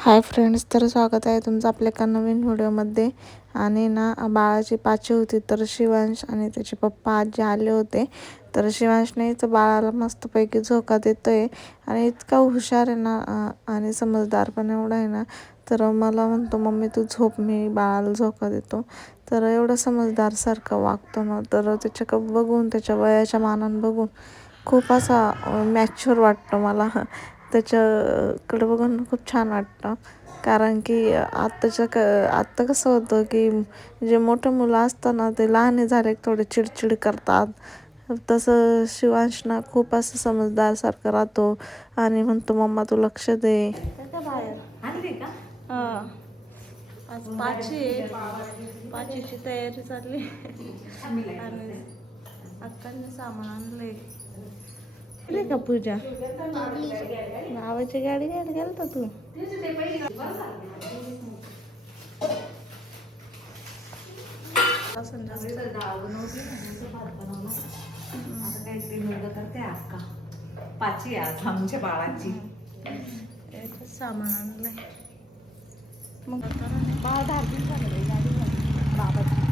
Hi friends, तर स्वागत आहे तुमचं आपल्या एका नवीन व्हिडिओमध्ये. आणि ना बाळाची पाची होती, तर शिवांश आणि त्याचे पप्पा आजी आले होते. तर शिवांशने इथं बाळाला मस्तपैकी झोका देतोय आणि इतका हुशार आहे ना आणि समजदार पण एवढा आहे ना. तर मला म्हणतो, मम्मी तू झोप, मी बाळाला झोका देतो. तर एवढं समजदारसारखं वागतो ना, तर त्याच्याकडं बघून, त्याच्या वयाच्या मानानं बघून खूप असा मॅच्युअर वाटतं मला. त्याच्याकडं बघून खूप छान वाटतं. कारण की आत्ता कसं होतं की जे मोठे मुलं असतात ना, ते लहान झाले थोडे चिडचिड करतात. तसं शिवांश ना खूप असं समजदारसारखं राहतो आणि म्हणतो, मम्मा तू लक्ष दे. बाहेर आज पाचीची तयारी चालली आणि अक्कांनी सामान आणलंय. का पूजा नावाची गाडी घ्यायला गेलता तू? पाची आज आमच्या बाळाची सामान आणलंय. मग बाळ 10 दिवसाला गाडी बाबाची.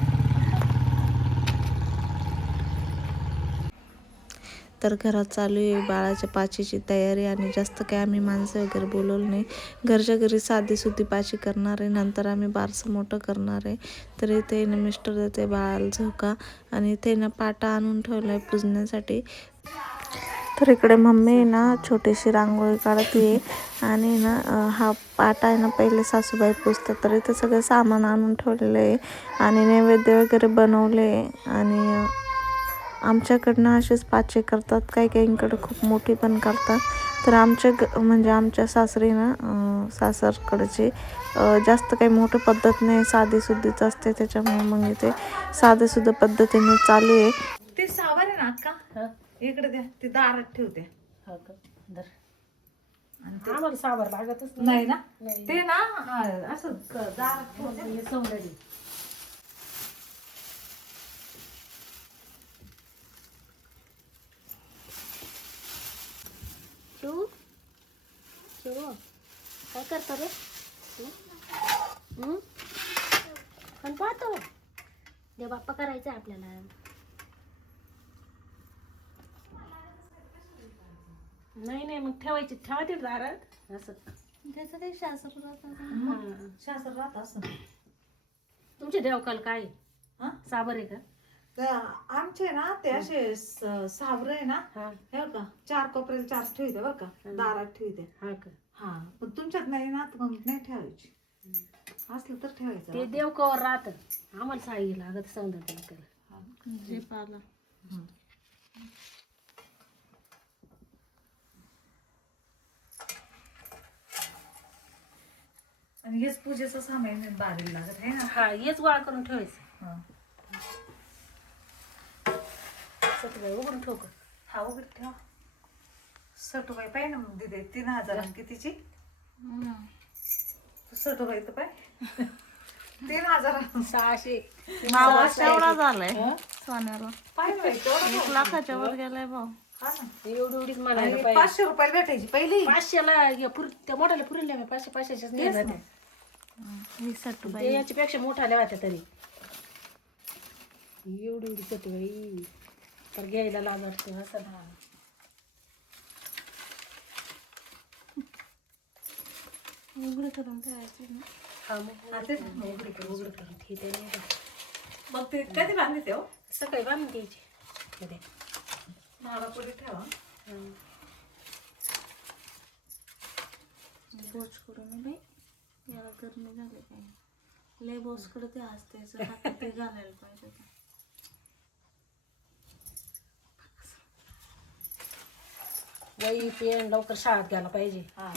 तर घरात चालू आहे बाळाच्या पाचीची तयारी आणि जास्त काय आम्ही माणसं वगैरे बोलवलं नाही. घरच्या घरी साधीसुधी पाची करणार आहे, नंतर आम्ही बारसं मोठं करणार आहे. तर इथे मिस्टर देते बाळाला झोका आणि इथे ना पाटा आणून ठेवला आहे पुजण्यासाठी. तर इकडे मम्मी ना छोटीशी रांगोळी काढते आणि ना हा पाटा आहे ना पहिले सासूबाई पुजतात. तर इथे सगळं सामान आणून ठेवलेलं आहे आणि नैवेद्य वगैरे बनवले. आणि आमच्याकडनं असेच पाचे करतात, काही काहींकडं खूप मोठी पण करतात. तर म्हणजे आमच्या सासरी ना सासरकडचे जास्त काही मोठी पद्धत नाही, साधीसुद्धीच असते. त्याच्यामुळे मग इथे साधेसुद्धा पद्धतीने चालू आहे. ते सावर आहे ना अक्का, इकडे द्या, ते दारात ठेवते. आम्हाला सावर लागतच नाही ना, ते ना असं दारात ठेवते सौंदर्य. काय करतो रे? पण पाहतो देव बाप्पा करायचं आपल्याला. नाही मग ठेवायचे दारात असं. त्याचं काही शासक शास्त्र राहत असं. तुमचे देवकाल काय हा? साबर आहे का? आमचे ना ते असे सावर आहे ना, हे का 4 कोपऱ्याला 4 ठेवते बरं का, दारात ठेवते. हा का? हा, पण तुमच्यात नाही ना, तर मग नाही ठेवायची. असलं तर ठेवायचं. ते देवकावर राहत, आम्हाला साई लागत सौंदर्य जे पाला. आणि हेच पूजेचं सामान बारीक लागत आहे ना. हा, हेच गोळा करून ठेवायचं. हा, सगळं उघडून ठेवू का? हा उघड ठेवा. सटूबाई पाहिजे ना मग दिदे 3000 कितीची. सटूबाई तर पाय 3000 600. एवढा झालाय सोन्याला, पाहिजे 1 लाखाच्या वर गेलाय भाऊ. एवढीच मला आणि 500 रुपयाला भेटायची पहिली. 500ला त्या मोठ्याला पुरीला 500-500च्याच नाही तेच ना. राहते. ही सटूबाई ते याच्यापेक्षा मोठाल्या होत्या तरी. एवढी होती बाई, तर घ्यायला लाज वाटतं असं. उघडं करून ठेवायची ना. हा मग तेच ना. उघड करून ठेवते नाही. मग ते कधी बांधते हो? सकाळी बांधून द्यायची. मध्ये महारापुरी ठेवा. बोच करून बाई, याला गरमी झाले काय, लय बोस कडे असते हातात ते घालायला पाहिजे. वही पेन लवकर शाळेत घ्यायला पाहिजे. हा,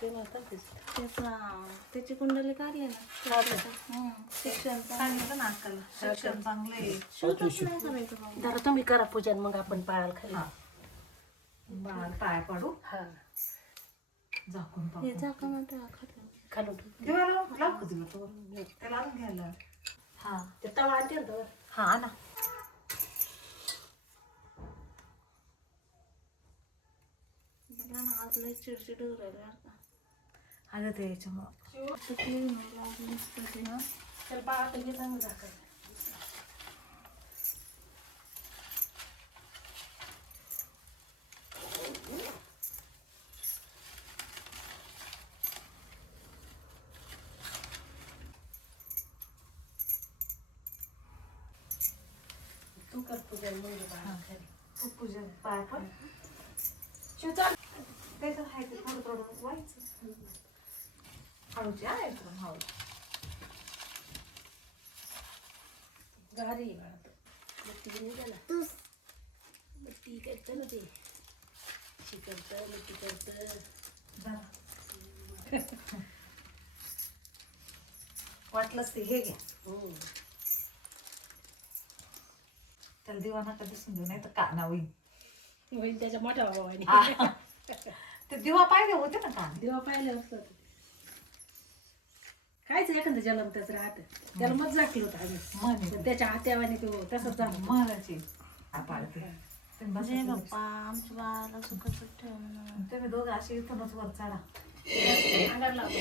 ते म्हणतात त्याची कुंडली काढली ना. शिक्षण सांगितलं ना अक्काला, शिक्षण चांगलं आहे. शिवतच नाही करायचं भाऊ. जरा तुम्ही करा पूजन, मग आपण पाळायला खाली. बाळ पाय पाडू, हा, झाकून हे पाडू. झाकण ठेवा खाली. खालून ठेव. देवाला लाव दिलं तो, त्याला आणून घ्यायला. हा ते तवा आणते ना तवा. हा ना. आज लय चिडचिड होऊ राहिली आता. अगं ते याच्यामुळं चल बाळा आता घे चांगलं झाकण. तू कर पूजा म्हणजे बाळा खाली. तू पूजा पाय पण शिव चाल. त्याच्यात आहे ते थोडं थोडं व्हायचं हळूची आहे एकदम हळू गारी आहे बाळा तो. बत्ती घेऊन गेला. बत्ती करतं ना ते. शिकवतं बत्ती करतं. वाटलंच ते हे घ्या हम्म. त्याला दिवा नका दिसून देऊ नाही तर काना होईल होईल त्याच्या मोठ्या भावाने. ते दिवा पाहिजे होते ना कान देवा पाहिलं असतं ते. कायच एखादं जलमतच राहत त्याला मग जाकलं होतं आम्ही. म्हणे पण त्याच्या हात्यावाने तो तसंच झालं. म्हणायची पाळते जय बाप्पा आमच्या बाळाला सुखाचं ठेव म्हणून. तुम्ही दोघं अशी इथूनच वर चढा अंगार लावतो.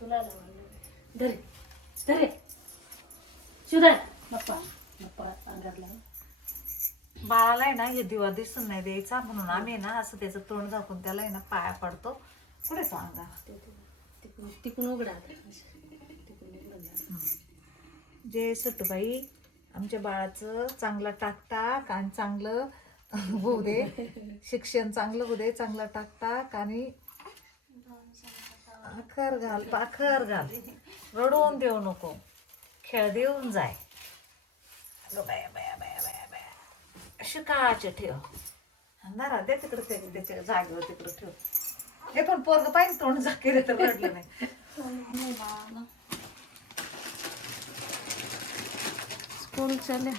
तुला लावलं धरे धरे सुधार बाप्पा बाप्पा अंगार लाव. बाळाला आहे ना हे दिवा दिसून नाही द्यायचा म्हणून आम्ही ना असं त्याचं तोंड झाकून त्याला आहे ना पाया पडतो कुठे तो अंगार तिकडून तिकडून उघडा आता. तिकडून उघडा. जय सटूबाई आमच्या बाळाचं चांगला टाकटाक आणि चांगलं होऊ दे शिक्षण चांगलं होऊ दे चांगलं टाकटाक आणि पाखर घाल रडवून देऊ नको खेळ देऊन जाय अगं बाया बाया बाया बाया बाया शिकाचे ठेव अंधारा दे तिकडे त्याच्या जागेवर तिकडे ठेव हे पण पोरग पाहिजे तोंड झाकेले तर रडलं नाही स्कूल चले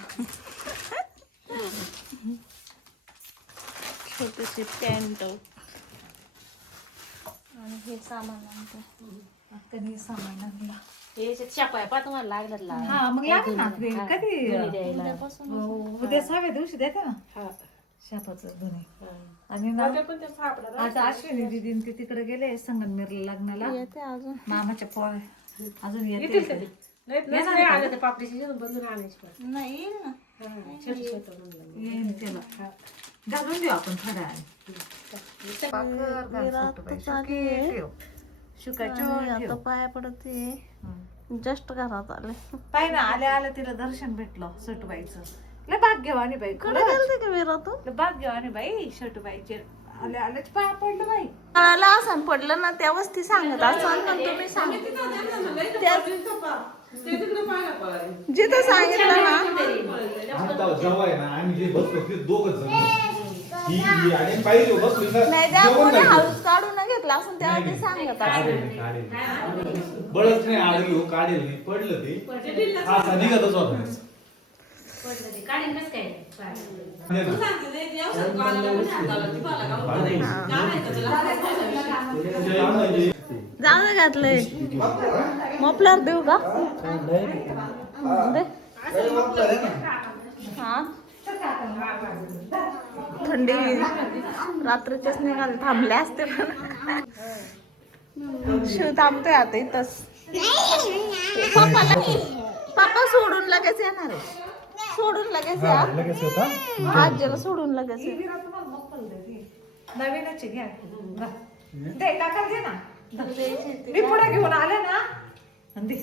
छोटीशी टेंट आणि हे सामान आणते कधी सामान आणला हे शापाय पा तुम्हाला लागणार ला. हा मग या ना कधी दोन्ही द्यायला. उद्या 6व्या दिवशी देते ना हा. शापाचं दोन्ही हा. आणि ना पण ते सापडा. आता अश्विनी दिदी ते तिकडे गेले संगमनेरला लग्नाला येते अजून मामाच्या पोळ अजून येतील येते कधी. नाही आलं तर पापडीची बदलून आणायची पण. नाही येईल ना छोटं छोटं म्हणलं. येईन त्याला घालून देऊ आपण थोड्या आणि आता पाया पडते जस्ट घरात आले पाय ना आल्या आल्या तिला दर्शन भेटलं सटूबाईचं लय भाग्यवानी बाई कडे गेलते का विरातून लय भाग्यवानी बाई सटूबाईचे आल्या आल्याच पाया पडलं बाई मला असं पडलं ना तेव्हाच ती सांगत असं पण तुम्ही जिथं सांगितलं ना आता जेव्हा आहे ना आम्ही जे बसलो ते दोघच जण ही आणि पाहिजे बसलो ना नाही त्या कोणी हळूच काढून घेतला असं तेव्हा ते सांगत असं बळच नाही आडली हो काढेल नाही पडलं ते असा निघतच होता पडलं ते काढीन कसं काय जाऊ दे घातलंय मफलर देऊ का दे हा थंडी रात्रीच्याच निघाल थांबले असते पण शिव थांबतोय आता इथंच पप्पा सोडून लगेच येणार आहे सोडून लगेच या आजीला सोडून लगेच नवीनच घ्या दे काका घे ना मी पुढे घेऊन आले ना दे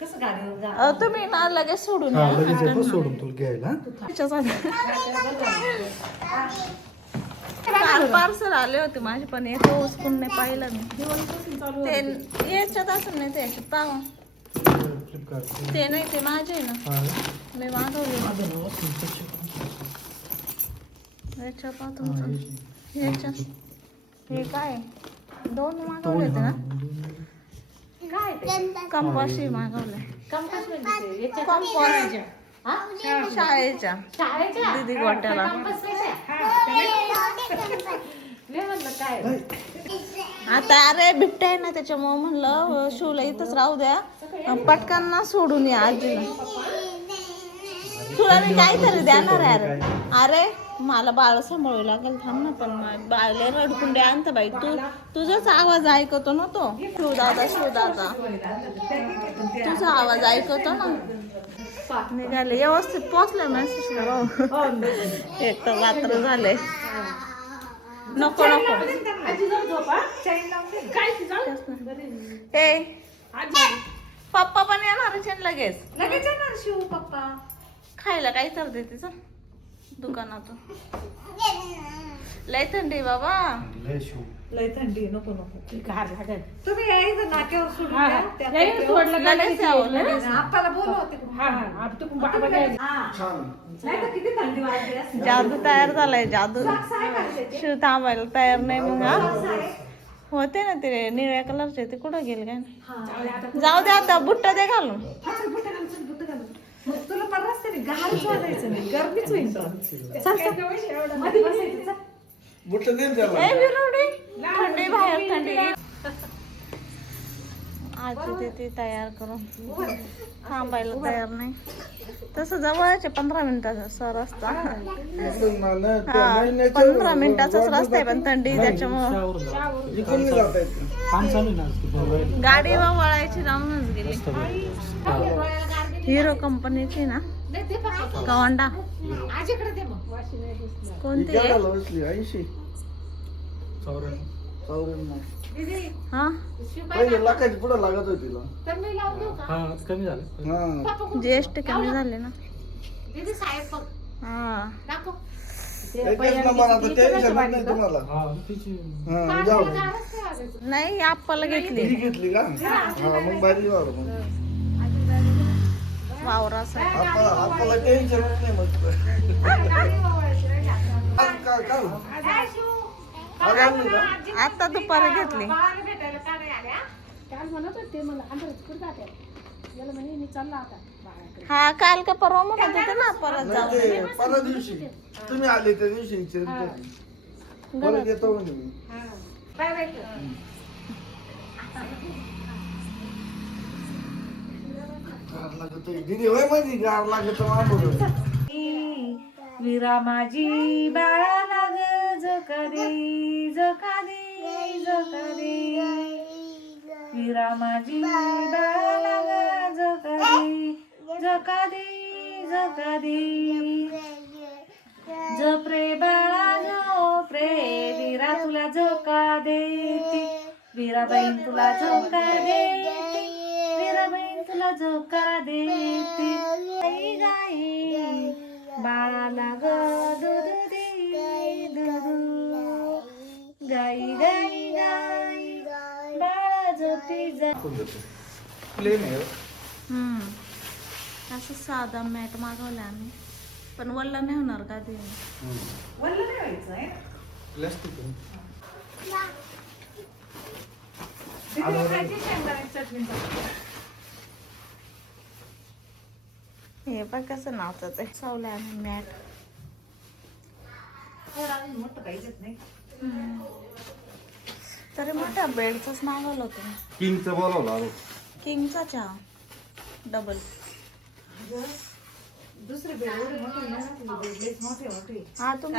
कसं गाडीवर जा तुम्ही ना लगेच सोडून सोडून तुला घ्यायला काल पार्सल आले होते माझे पण येतो उचकून नाही पाहिलं मी ते याच्यात असं नाही ते याच्यात पाहा ते नाही ते माझे आहे ना मी मागवले याच्यात पहा तुमचं याच्यात हे काय 2 मागवले होते ना काय कंपाशी मागवले कंपास शाळेच्या दीदी गोट्याला आता अरे बिबट्या आहे ना त्याच्यामुळे म्हणलं शिवला इथंच राहू द्या पटकन ना सोडून या आजीला तुला मी काहीतरी देणार आहे अरे. अरे मला बाळ सांभाळू लागेल, थांब ना. पण बाळले रडकुंडे आणत बाई. तुझाच आवाज ऐकतो ना तो. शिवदादा तुझा आवाज ऐकतो ना. निघाले व्यवस्थित पोचले मेसेज करा. एक तर रात्र झाले. नको ए पप्पा पण येणार लगेच येणार शिव पप्पा. खायला काही तर दे तिचं दुकानातून. लय थंडी बाबा. लय थंडी नको गार लागेल. तुम्ही यायचं नाक्यावर सोडून द्या. त्या लगेच यावं, लगेच. आपल्याला बोलवते. नाही तर किती थंडी वाजली असते. जादू तयार झालाय. जादू शिव थांबायला तयार नाही. मग होते ना ते निळ्या कलरचे, ते कुठं गेले काय. जाऊ दे आता. बुट्टा दे घालून. मग तुला पण रस्त्याने गारच वाजायचं नाही, गरमीच होईल. चल चल मध्ये बसायचं चल. ए विरुडी, थंडी बाहेर थंडी. आजी देते तयार करून. थांबायला तयार नाही. तसं जवळच 15 मिनिटाचा रस्ता. हा 15 मिनिटाचाच रस्ता आहे, पण थंडी त्याच्यामुळं गाडी वळायची राहूनच गेली. हिरो कंपनीची ना कवांडा. आजीकडे दे मग. कोणती आहे? हा पुढं लागत होती तिला. तर मी लावून देऊ का? कमी झालं. हा GST कमी झाले ना. दीदी साहेब बघ हा दाखव. एकच नंबर आता टेन्शन नाही तुम्हाला. हा जाऊ नाही आप्पाला घेतली ही घेतली का? हा मग भारी वावर मग. वावराचा. आपल्याला टेन्शन नाही मग. आता दुपारी घेतली. काल म्हणत होते मला अंधारात कुठं जाते. याला म्हणे मी चालला आता बाळाकडे. हा काल का परवा म्हणत होते ना परत जाऊ. ते परवा दिवशी तुम्ही आले त्या दिवशी परत येतो म्हणजे मी. Bye bye. गार लागतोय दीदी होय मध्ये गार लागत मागवलं. विरा माझी बाळाला ग झोका दे झोका दे झोका दे. विरा माझी बाळाला ग झोका दे झोका दे झोका दे. झोप रे बाळा झोप रे, विरा तुला झोका देती. विरा बहीण तुला झोका देती. विरा बहीण तुला झोका देती. गाई गाई बाळाला ग दूध दे दूध. गाई गाई गाई बाळा झोपी जा. प्लेन आहे. असं साधा मॅट मागवला आम्ही, पण वल्ला नाही होणार का ते. वल्ल नाही व्हायचं आहे. प्लास्टिक तिथे खायची शेंगदाण्याची चटणी. हे पण कसं नावचं ते सावलं आम्ही मॅट. थोडा अजून मोठं काही देत नाही. तरी मोठ्या बेडचंच मागवलं होतं. किंगचं बोलावलं. किंगचा चहा डबल. दुसरे बेड एवढे मोठे नाही ना, तुझे बेड लयच मोठे मोठे. हा तुम्ही